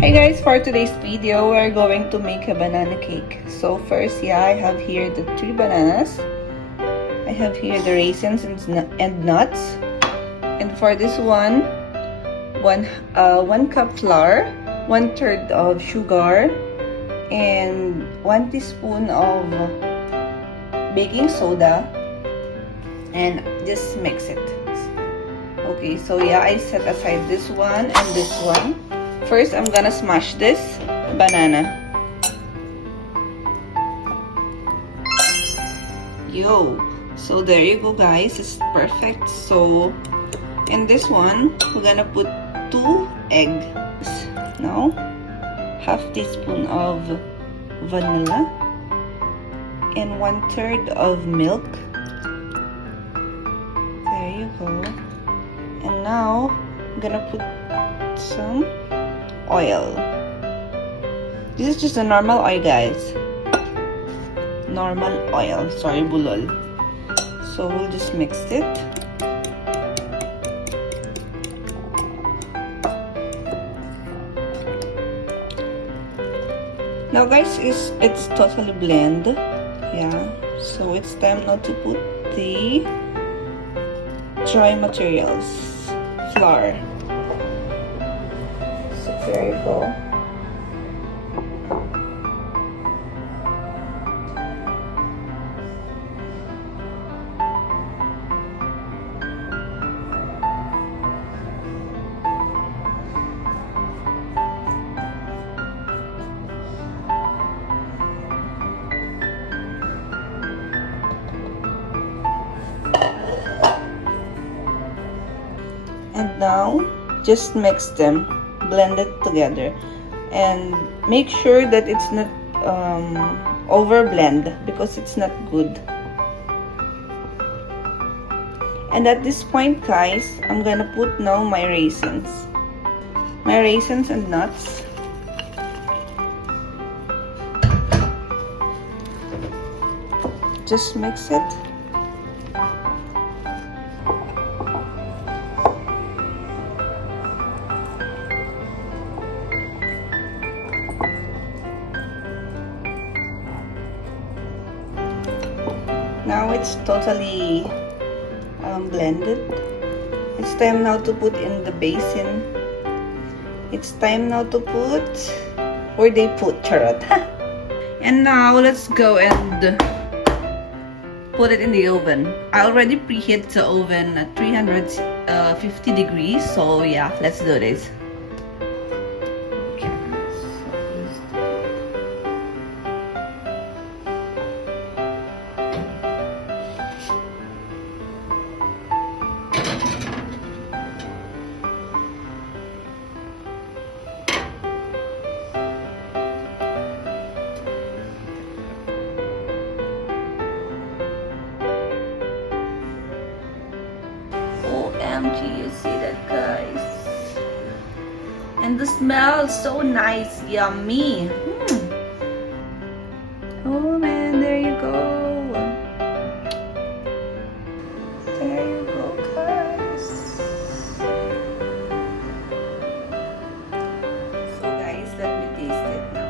Hey guys, for today's video, we're going to make a banana cake. So first, I have here the 3 bananas. I have here the raisins and nuts. And for this one, 1 cup flour, 1/3 of sugar, and 1 teaspoon of baking soda. And just mix it. Okay, so I set aside this one and this one. First, I'm gonna smash this banana. So there you go guys, it's perfect. So in this one, we're gonna put 2 eggs. Now, half teaspoon of vanilla and 1/3 of milk. There you go. And now, I'm gonna put some oil. This is just a normal oil guys. Normal oil. Sorry, bulol. So we'll just mix it. Now guys, it's totally blend. So it's time now to put the dry materials. Flour. There you go. And now, just mix them. Blend it together and make sure that it's not over blend because it's not good. And at this point guys, I'm gonna put now my raisins and nuts. Just mix it. Now it's totally blended. It's time now to put in the basin. It's time now to put where they put charot. And now let's go and put it in the oven. I already preheat the oven at 350 degrees. So let's do this. OMG, you see that guys? And the smell is so nice, yummy. Oh man, there you go. There you go guys. So guys, let me taste it now.